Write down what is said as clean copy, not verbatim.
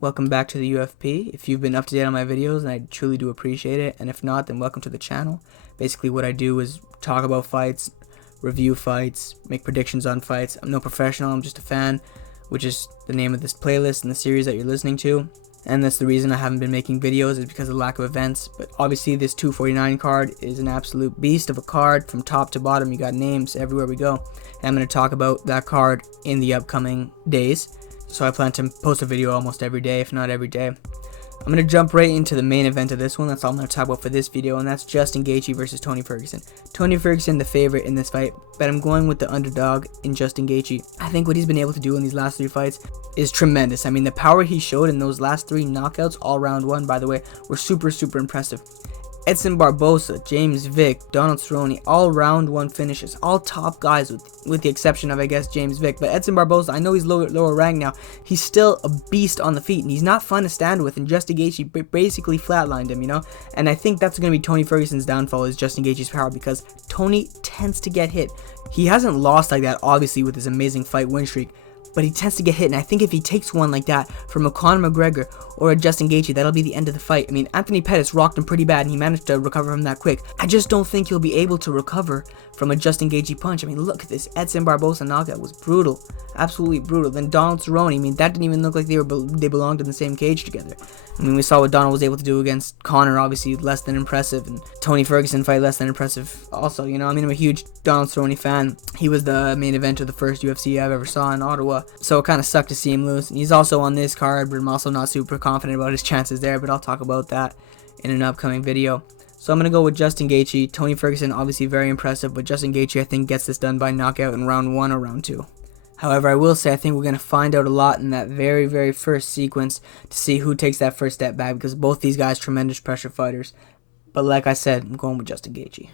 welcome back to the UFP. If you've been up to date on my videos, and I truly do appreciate it, and if not, then welcome to the channel. Basically what I do is talk about fights, review fights, make predictions on fights. I'm no professional, I'm just a fan, which is the name of this playlist and the series that you're listening to. And that's the reason I haven't been making videos, is because of lack of events. But obviously this 249 card is an absolute beast of a card from top to bottom. You got names everywhere we go. And I'm going to talk about that card in the upcoming days. So I plan to post a video almost every day, if not every day. I'm going to jump right into the main event of this one. That's all I'm going to talk about for this video, and that's Justin Gaethje versus Tony Ferguson. Tony Ferguson, the favorite in this fight, but I'm going with the underdog in Justin Gaethje. I think what he's been able to do in these last 3 fights is tremendous. I mean, the power he showed in those last 3 knockouts, all round 1, by the way, were super impressive. Edson Barboza, James Vick, Donald Cerrone, all round 1 finishes, all top guys with the exception of, I guess, James Vick. But Edson Barboza, I know he's lower ranked now, he's still a beast on the feet, and he's not fun to stand with, and Justin Gaethje basically flatlined him, you know? And I think that's going to be Tony Ferguson's downfall, is Justin Gaethje's power, because Tony tends to get hit. He hasn't lost like that, obviously, with his amazing fight win streak, but he tends to get hit, and I think if he takes one like that from a Conor McGregor or a Justin Gaethje, that'll be the end of the fight. I mean, Anthony Pettis rocked him pretty bad, and he managed to recover from that quick. I just don't think he'll be able to recover from a Justin Gaethje punch. I mean, look at this Edson Barboza knockout. Was brutal, absolutely brutal. Then Donald Cerrone, I mean, that didn't even look like they belonged in the same cage together. I mean, we saw what Donald was able to do against Conor, obviously less than impressive, and Tony Ferguson fight less than impressive also, you know? I mean, I'm a huge Donald Cerrone fan. He was the main event of the first UFC I've ever saw in Ottawa, so it kind of sucked to see him lose. And he's also on this card, but I'm also not super confident about his chances there, but I'll talk about that in an upcoming video. So I'm going to go with Justin Gaethje. Tony Ferguson, obviously very impressive, but Justin Gaethje, I think, gets this done by knockout in round 1 or round 2. However, I will say I think we're going to find out a lot in that very first sequence to see who takes that first step back, because both these guys tremendous pressure fighters. But like I said, I'm going with Justin Gaethje.